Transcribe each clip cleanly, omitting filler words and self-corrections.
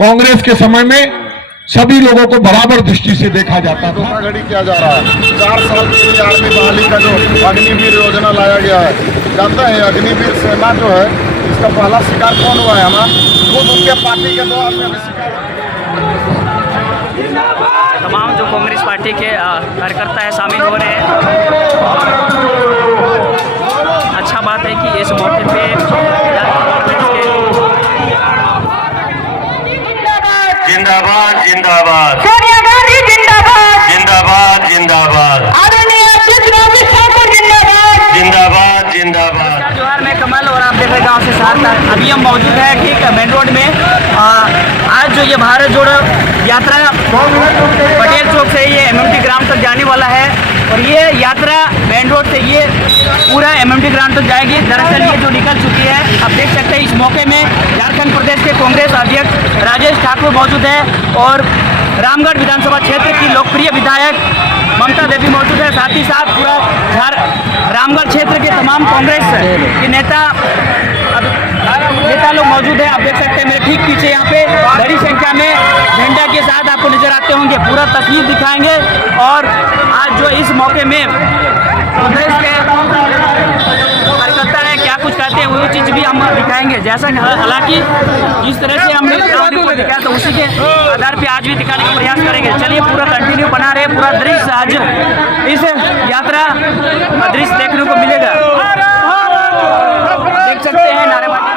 कांग्रेस के समय में सभी लोगों को बराबर दृष्टि से देखा जाता था। धोखाधड़ी किया जा रहा है। 4 साल के लिए आर्मी बहाली का जो अग्निवीर योजना लाया गया है, जानते हैं अग्निवीर सेना जो है इसका पहला शिकार कौन हुआ है? हमारा खुद उनके पार्टी के 2 आदमी अभी शिकार। तमाम जो कांग्रेस पार्टी के कार्यकर्ता है शामिल हो रहे हैं और अच्छा बात है कि इस मौके पे जिंदाबाद जिंदाबाद सोनिया गांधी जिंदाबाद जिंदाबाद जिंदाबाद आदरणीय अध्यक्ष राजेश ठाकुर जिंदाबाद जिंदाबाद जिंदाबाद। जोहार मैं कमल और आप देख रहे गाँव से साथ अभी हम मौजूद है ठीक मेन रोड में। आज जो ये भारत जोड़ो यात्रा पटेल चौक से ये एमएमटी ग्राउंड तक जाने वाला है और ये यात्रा मेन रोड से ये पूरा एमएमटी ग्राउंड तक जाएगी। दरअसल ये जो निकल चुकी है, आप देख सकते हैं इस मौके में झारखंड प्रदेश के कांग्रेस अध्यक्ष राजेश ठाकुर मौजूद है और रामगढ़ विधानसभा क्षेत्र की लोकप्रिय विधायक ममता देवी मौजूद है। साथ ही साथ पूरा रामगढ़ क्षेत्र के तमाम कांग्रेस के नेता लोग मौजूद हैं। आप देख सकते हैं मेरे ठीक पीछे यहाँ पे बड़ी संख्या में झंडा के साथ आपको नजर आते होंगे। पूरा तस्वीर दिखाएंगे और आज जो इस मौके में कांग्रेस के कार्यकर्ता है क्या कुछ कहते हैं वो चीज़ भी हम दिखाएंगे। जैसा हालांकि जिस तरह से हमने को दिखाया तो उसी के आधार पे आज भी दिखाने का प्रयास करेंगे। चलिए पूरा कंटिन्यू बना रहे, पूरा दृश्य आज इस यात्रा का दृश्य देखने को मिलेगा। देख सकते हैं नारेबाजी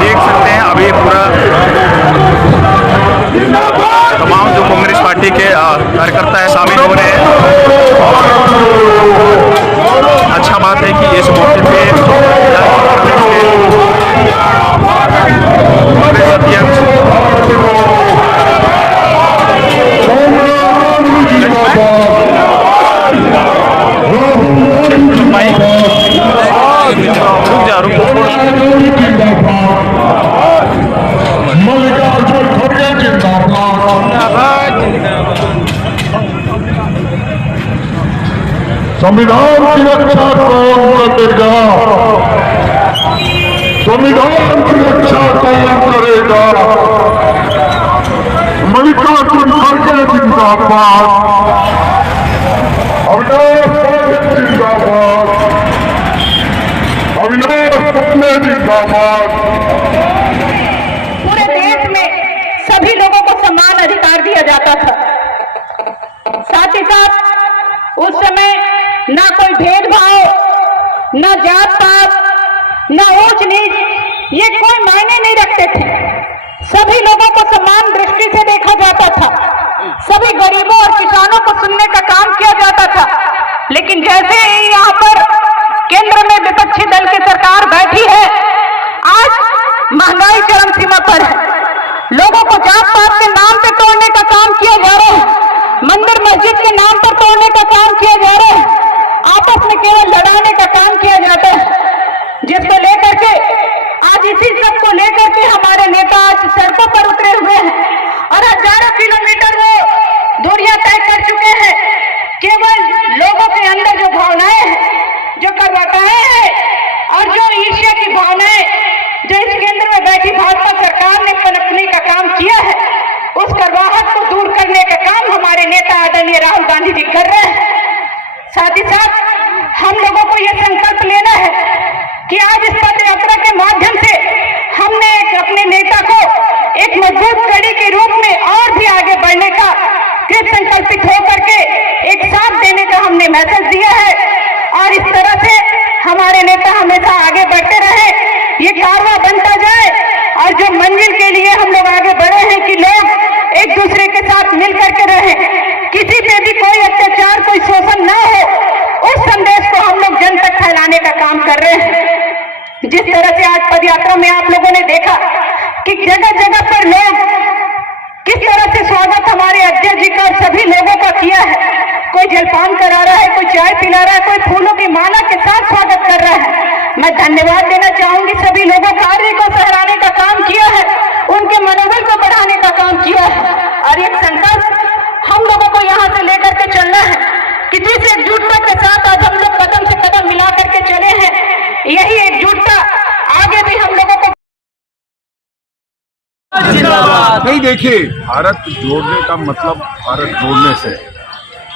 देख सकते हैं अभी पूरा तमाम जो कांग्रेस पार्टी के कार्यकर्ता है शामिल हो रहे हैं। अच्छा बात है कि इस मौके पे कांग्रेस अध्यक्ष संविधान की रक्षा कौन करेगा? संविधान की रक्षा कौन करेगा? मल्लिकार्जुन खड़गे जिंदाबाद, अविनाश पांडे जिंदाबाद, अविनाश पांडे जिंदाबाद। पूरे देश में सभी लोगों को समान अधिकार दिया जाता था। साथ ही साथ उस समय ना कोई भेदभाव, ना जात पात, ना ऊंच नीच, ये कोई मायने नहीं रखते थे। सभी लोगों को समान दृष्टि से देखा जाता था। सभी गरीबों और किसानों को सुनने का काम किया जाता था। लेकिन जैसे ही यहाँ पर केंद्र में विपक्षी दल की सरकार बैठी है, आज महंगाई चरम सीमा पर है। लोगों को जात पात के नाम पे तोड़ने का काम किया जा रहा है, मंदिर मस्जिद के नाम पर तोड़ने का काम किया जा रहा है, आपस में केवल लड़ाने का काम किया जाता है। जिसको लेकर के आज इसी सब को लेकर के हमारे नेता आज सड़कों पर उतरे हुए हैं और हजारों किलोमीटर वो दूरियां तय कर चुके हैं। केवल लोगों के अंदर जो भावनाएं हैं, जो करवटाएं हैं और जो ईर्ष्या की भावनाएं जो इस केंद्र में बैठी भाजपा सरकार ने पनपने का काम किया है, उस करवाहट को दूर करने का काम हमारे नेता आदरणीय राहुल गांधी जी कर रहे हैं। साथ ही साथ हम लोगों को यह संकल्प लेना है कि आज इस पद यात्रा के माध्यम से हमने अपने नेता को एक मजबूत कड़ी के रूप में और भी आगे बढ़ने का कृत संकल्पित होकर के एक साथ देने का हमने मैसेज दिया है और इस तरह से हमारे नेता हमेशा आगे बढ़ते रहे, ये कारवां बनता जाए और जो मंजिल के लिए हम लोग आगे बढ़े हैं कि लोग एक दूसरे के साथ मिल करके रहें, किसी पे भी कोई अत्याचार, कोई शोषण ना हो, उस संदेश को हम लोग जन तक फैलाने का काम कर रहे हैं। जिस तरह से आज पद यात्रा में आप लोगों ने देखा कि जगह जगह पर लोग किस तरह से स्वागत हमारे अध्यक्ष जी का और सभी लोगों का किया है। कोई जलपान करा रहा है, कोई चाय पिला रहा है, कोई फूलों की माला के साथ स्वागत कर रहा है। मैं धन्यवाद देना चाहूंगी सभी लोगों कार्य को सराहने का काम किया है, उनके मनोबल को बढ़ाने का काम किया है और एक संकल्प हम लोगों को यहाँ से लेकर के चलना है कि जिस एकजुटता के साथ आज हम लोग कदम देखिए, भारत जोड़ने का मतलब भारत जोड़ने से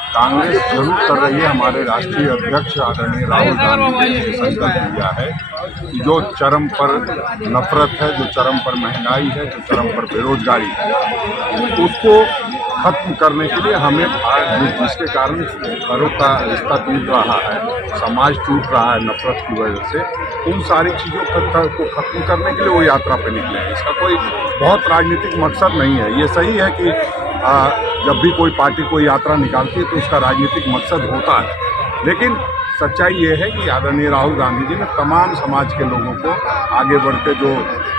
कांग्रेस जरूर कर रही है। हमारे राष्ट्रीय अध्यक्ष आदरणीय राहुल गांधी जी ने संकल्प लिया है कि जो चरम पर नफरत है, जो चरम पर महंगाई है, जो चरम पर बेरोजगारी है, उसको खत्म करने के लिए हमें जिसके कारण घरों का रिश्ता टूट रहा है, समाज टूट रहा है नफरत की वजह से, उन सारी चीज़ों को खत्म करने के लिए वो यात्रा पे निकले हैं। इसका कोई बहुत राजनीतिक मकसद नहीं है। ये सही है कि जब भी कोई पार्टी कोई यात्रा निकालती है तो उसका राजनीतिक मकसद होता है, लेकिन सच्चाई ये है कि आदरणीय राहुल गांधी जी ने तमाम समाज के लोगों को आगे बढ़ के, जो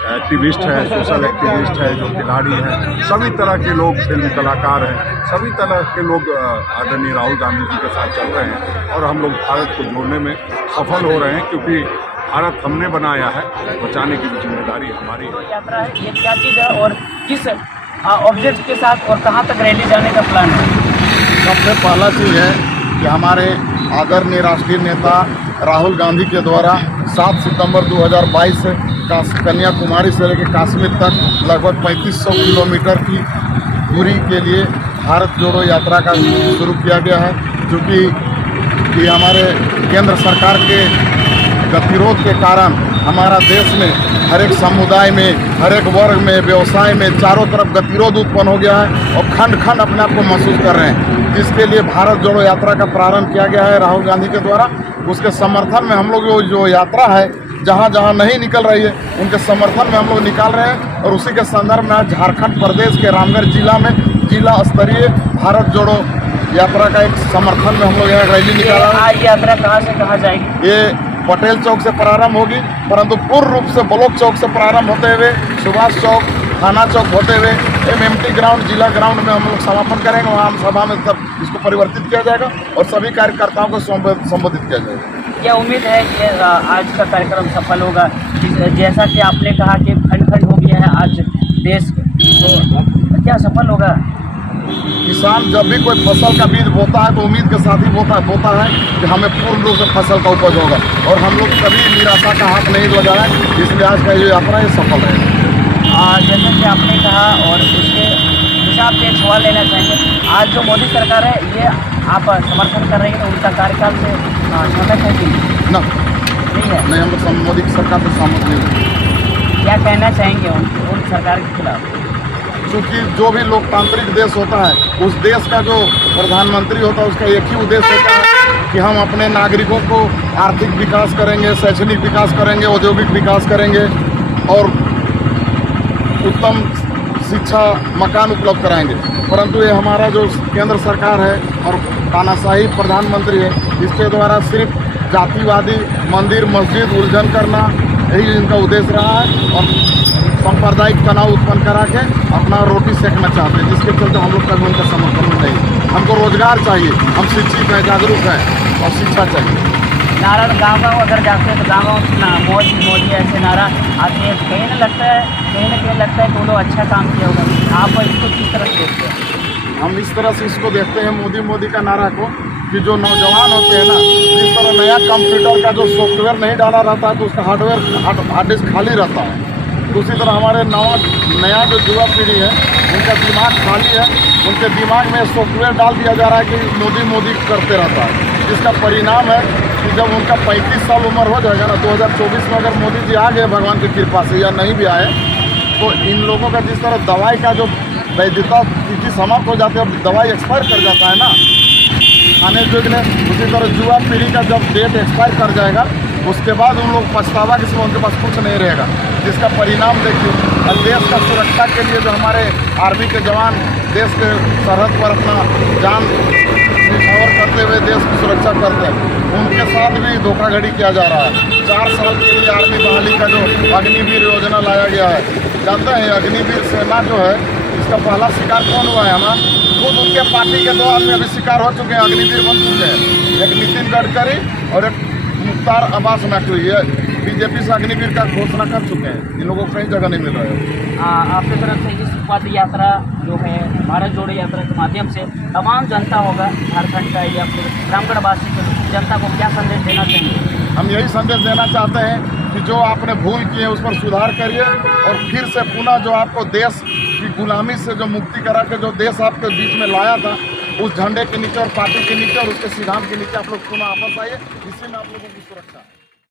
एक्टिविस्ट हैं, सोशल एक्टिविस्ट हैं, जो खिलाड़ी हैं, सभी तरह के लोग, फिल्म कलाकार हैं, सभी तरह के लोग आदरणीय राहुल गांधी जी के साथ चल रहे हैं और हम लोग भारत को जोड़ने में सफल हो रहे हैं, क्योंकि भारत हमने बनाया है, बचाने की भी जिम्मेदारी हमारी है। यात्रा है, ये क्या चीज़ है और किस ऑब्जेक्ट के साथ और कहाँ तक रैली जाने का प्लान है? सबसे पहला चीज़ है कि हमारे आदरणीय राष्ट्रीय नेता राहुल गांधी के द्वारा 7 सितंबर 2022 से कन्याकुमारी से लेकर कश्मीर तक लगभग 3500 किलोमीटर की दूरी के लिए भारत जोड़ो यात्रा का शुरू किया गया है, जो कि ये हमारे केंद्र सरकार के गतिरोध के कारण हमारा देश में हर एक समुदाय में, हर एक वर्ग में, व्यवसाय में चारों तरफ गतिरोध उत्पन्न हो गया है और खंड खंड अपने आप को महसूस कर रहे हैं, जिसके लिए भारत जोड़ो यात्रा का प्रारंभ किया गया है राहुल गांधी के द्वारा। उसके समर्थन में हम लोग जो यात्रा है, जहां जहां नहीं निकल रही है उनके समर्थन में हम लोग निकाल रहे हैं और उसी के संदर्भ में आज झारखंड प्रदेश के रामगढ़ जिला में जिला स्तरीय भारत जोड़ो यात्रा का एक समर्थन में हम लोग यहाँ रैली निकाला है। आज यात्रा कहाँ से कहाँ जाएगी? ये पटेल चौक से प्रारंभ होगी, परंतु पूर्ण रूप से ब्लॉक चौक से प्रारंभ होते हुए सुभाष चौक, थाना चौक होते हुए MMT ग्राउंड, जिला ग्राउंड में हम लोग समापन करेंगे। वहाँ हम सभा में तब इसको परिवर्तित किया जाएगा और सभी कार्यकर्ताओं को संबोधित किया जाएगा। क्या उम्मीद है कि आज का कार्यक्रम सफल होगा? जैसा कि आपने कहा कि खंड खंड हो गया है आज देश, तो क्या सफल होगा? किसान जब भी कोई फसल का बीज बोता है तो उम्मीद के साथ ही बोता है कि हमें पूर्ण रूप से फसल का उपज होगा और हम लोग कभी निराशा का हाथ नहीं लगाए, इसलिए आज का ये यात्रा ये सफल रहेगा। जैसे कि आपने कहा और उसके हिसाब से एक सवाल लेना चाहेंगे, आज जो मोदी सरकार है ये आप समर्थन कर रही है, उनका कार्यकाल से सहमत है कि ना नहीं है? नहीं, हम लोग मोदी की सरकार से सहमत नहीं है। क्या कहना चाहेंगे उन सरकार के खिलाफ? क्योंकि जो भी लोकतांत्रिक देश होता है, उस देश का जो प्रधानमंत्री होता है उसका एक ही उद्देश्य होता है कि हम अपने नागरिकों को आर्थिक विकास करेंगे, शैक्षणिक विकास करेंगे, औद्योगिक विकास करेंगे और उत्तम शिक्षा, मकान उपलब्ध कराएंगे। परंतु ये हमारा जो केंद्र सरकार है और तानाशाही प्रधानमंत्री है, इसके द्वारा सिर्फ जातिवादी मंदिर मस्जिद उलझन करना यही इनका उद्देश्य रहा है और सांप्रदायिक तनाव उत्पन्न करा के अपना रोटी सेकना चाहते हैं, जिसके चलते हम लोग कभी उनका समर्थन में नहीं। हमको रोजगार चाहिए, हम शिक्षित हैं, जागरूक हैं और शिक्षा चाहिए। नारा गाँव गाँव अगर जाते हैं तो गाँव मोदी मोदी ऐसे नारा आते हैं, कहीं ना कहीं लगता है कि वो लोग अच्छा काम किया होगा। आप इसको किस तरह से देखते हैं? हम इस तरह से इसको देखते हैं मोदी का नारा को, कि जो नौजवान होते हैं ना, जिस तरह नया कंप्यूटर का जो सॉफ्टवेयर नहीं डाला रहता है तो उसका हार्ड डिस्क खाली रहता है, दूसरी तरह हमारे नया जो युवा पीढ़ी है उनका दिमाग खाली है, उनके दिमाग में सॉफ्टवेयर डाल दिया जा रहा है कि मोदी करते रहता है, जिसका परिणाम है कि जब उनका 35 साल उम्र हो जाएगा ना, 2024 में अगर मोदी जी आ गए भगवान की कृपा से या नहीं भी आए, तो इन लोगों का जिस तरह दवाई का जो वैधता तिथि समाप्त हो जाती है, दवाई एक्सपायर कर जाता है ना खाने योग्य, उसी तरह युवा पीढ़ी का जब डेट एक्सपायर कर जाएगा उसके बाद उन लोग पछतावा के सिवा उनके पास कुछ नहीं रहेगा, जिसका परिणाम देखिए। और देश का सुरक्षा के लिए जो हमारे आर्मी के जवान देश के सरहद पर अपना जान न्यौछावर करते हुए देश की सुरक्षा करते हैं, उनके साथ भी धोखाधड़ी किया जा रहा है। 4 साल के लिए आर्मी बहाली का जो अग्निवीर योजना लाया गया है, जानते हैं अग्निवीर सेना जो है इसका पहला शिकार कौन हुआ है? हमारा खुद उनके पार्टी के 2 आदमी अभी शिकार हो चुके हैं, अग्निवीर बन चुके हैं, एक नितिन गडकरी और एक मुख्तार अब्बास नकवी। ये बीजेपी से अग्निवीर का घोषणा कर चुके हैं, इन लोगों को कहीं जगह नहीं मिल रहा है। आपकी तरफ से इस पद यात्रा जो है भारत जोड़ो यात्रा के माध्यम से तमाम जनता होगा झारखंड का या फिर रामगढ़वासी की जनता को क्या संदेश देना चाहिए? हम यही संदेश देना चाहते हैं कि जो आपने भूल की है उस पर सुधार करिए और फिर से पुनः जो आपको देश की गुलामी से जो मुक्ति करा के जो देश आपके बीच में लाया था, उस झंडे के नीचे और पार्टी के नीचे और उसके सिद्धांत के नीचे आप लोग पुनः वापस आइए। इसी में आप लोगों की सुरक्षा है।